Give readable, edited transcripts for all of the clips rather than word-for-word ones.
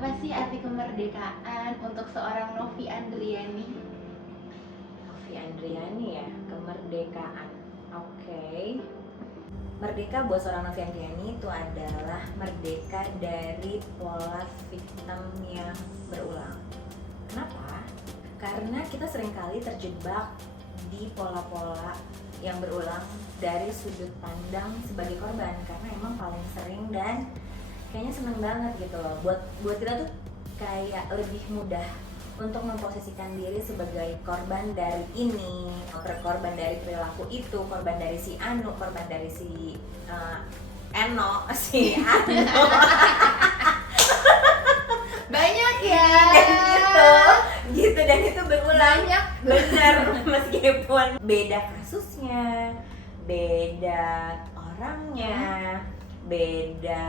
Apa sih arti kemerdekaan untuk seorang Novi Andriani? Novi Andriani ya, kemerdekaan. Oke. Merdeka buat seorang Novi Andriani itu adalah merdeka dari pola victim yang berulang. Kenapa? Karena kita seringkali terjebak di pola-pola yang berulang dari sudut pandang sebagai korban, karena emang paling sering dan kayaknya seneng banget gitu loh. Buat kita tuh kayak lebih mudah untuk memposisikan diri sebagai korban dari ini, korban dari perilaku itu, korban dari si Anu, korban dari si Eno, si Anu. Banyak ya. Gitu dan itu berulang. Banyak. Bener, meskipun beda kasusnya, beda orangnya, beda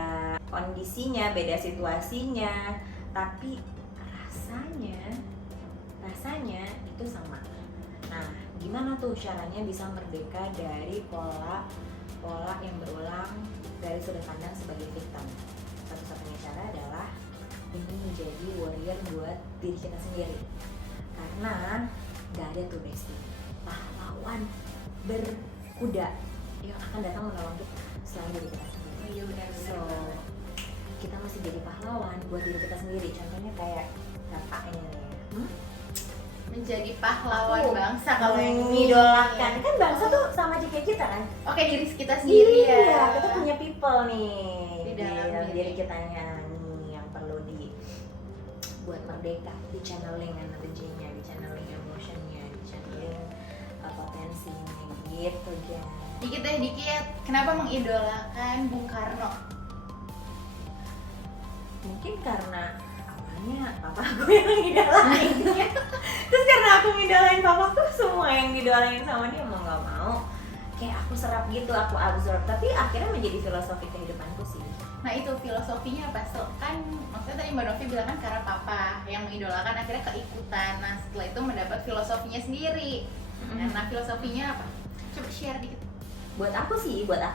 kondisinya, beda situasinya, tapi rasanya itu sama. Nah, gimana tuh caranya bisa merdeka dari pola yang berulang dari sudut pandang sebagai victim? Satu-satunya cara adalah ini menjadi warrior buat diri kita sendiri. Karena gak ada tuh besti pahlawan berkuda yang akan datang menolong kita selain diri kita sendiri. Oh iya benar. So, kita masih jadi pahlawan buat diri kita sendiri. Contohnya kayak bapaknya nih. Menjadi pahlawan bangsa kalau yang mengidolakan. Kan bangsa tuh sama aja kayak kita kan? Oke, diri kita sendiri ya. Iya, kita punya people nih Di dalam diri kitanya nih yang perlu buat merdeka, di channeling energinya, di channeling emotionnya, di channeling potensinya gitu ya. Dikit. Kenapa mengidolakan Bung Karno? Mungkin karena awalnya papa aku yang ngidolain. Terus karena aku ngidolain papaku, semua yang ngidolain sama dia mau nggak mau kayak aku serap gitu, aku absorb. Tapi akhirnya menjadi filosofi kehidupanku sih. Nah itu filosofinya apa? Kan maksudnya tadi Mbak Novi bilang kan karena papa yang mengidolakan akhirnya keikutan. Nah setelah itu mendapat filosofinya sendiri. Nah filosofinya apa? Coba share dikit. Buat aku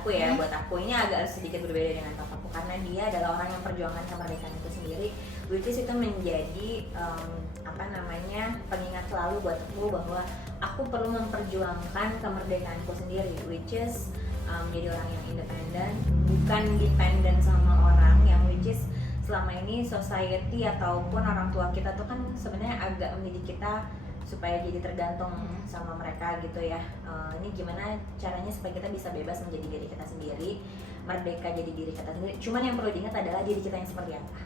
ya, buat aku ini agak sedikit berbeda dengan papaku karena dia adalah orang yang perjuangan kemerdekaan itu sendiri, which is itu menjadi pengingat selalu buat aku bahwa aku perlu memperjuangkan kemerdekaanku sendiri, which is jadi orang yang independen, bukan dependen sama orang yang which is selama ini society ataupun orang tua kita tuh kan sebenarnya agak mendidik kita supaya jadi tergantung sama mereka gitu ya. Ini gimana caranya supaya kita bisa bebas menjadi diri kita sendiri, merdeka jadi diri kita sendiri. Cuman yang perlu diingat adalah diri kita yang seperti apa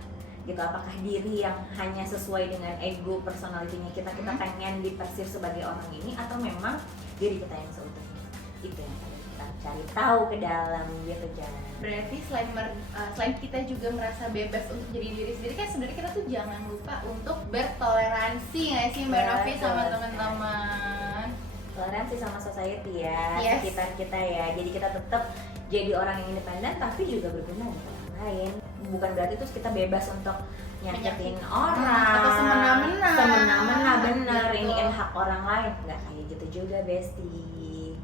gitu. Apakah diri yang hanya sesuai dengan ego personality-nya kita pengen dipersir sebagai orang ini, atau memang diri kita yang seutuhnya? Itu yang kita cari tahu ke dalam gitu jangan. Berarti selain kita juga merasa bebas untuk jadi diri sendiri, kan sebenarnya kita tuh jangan lupa untuk bertoleransi nggak sih Mbak Novi sama teman-teman? Toleransi sama society ya, Yes. sekitar kita ya. Jadi kita tetap jadi orang yang independen tapi juga berguna untuk orang lain. Bukan berarti terus kita bebas untuk nyakitin orang atau semena-mena bener gitu. iniin hak orang lain. Nggak kayak gitu juga Besti.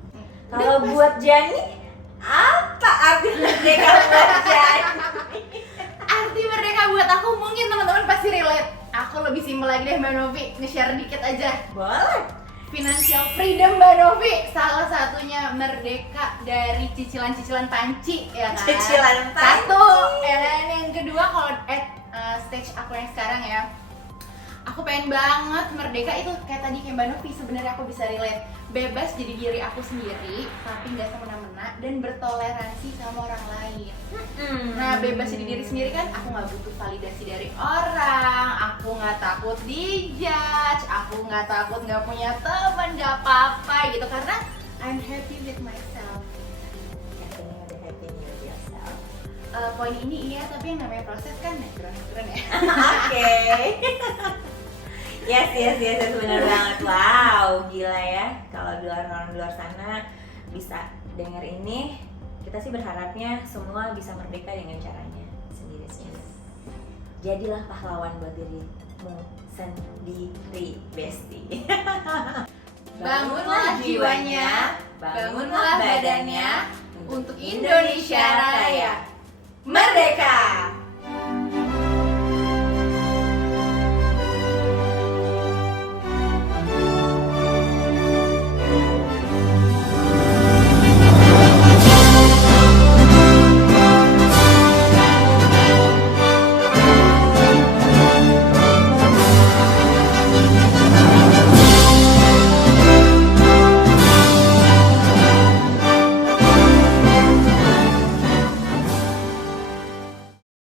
Kalau buat Jani, apa arti merdeka buat Jani? Arti merdeka buat aku mungkin teman-teman pasti relate. Aku lebih simpel lagi deh Mbak Novi, nge-share dikit aja. Boleh. Financial freedom Mbak Novi, salah satunya merdeka dari cicilan-cicilan panci ya kan? Cicilan panci. Satu, ya kan? Yang kedua kalau stage aku yang sekarang ya, aku pengen banget merdeka itu kayak tadi kayak Mbak Novi, sebenarnya aku bisa relate. Bebas jadi diri aku sendiri, tapi nggak semena-mena dan bertoleransi sama orang lain. Nah bebas jadi diri sendiri kan, aku nggak butuh validasi dari orang, aku nggak takut dijudge, aku nggak takut nggak punya teman, nggak apa-apa gitu, karena I'm happy with myself. Poin ini iya, tapi yang namanya proses kan keren ya. Oke. Yes, benar banget. Wow, gila ya. Kalau orang di luar sana bisa dengar ini, kita sih berharapnya semua bisa merdeka dengan caranya sendiri-sendiri. Jadilah pahlawan buat dirimu sendiri, Besti. Bangunlah jiwanya, bangunlah badannya untuk Indonesia Raya. Merdeka!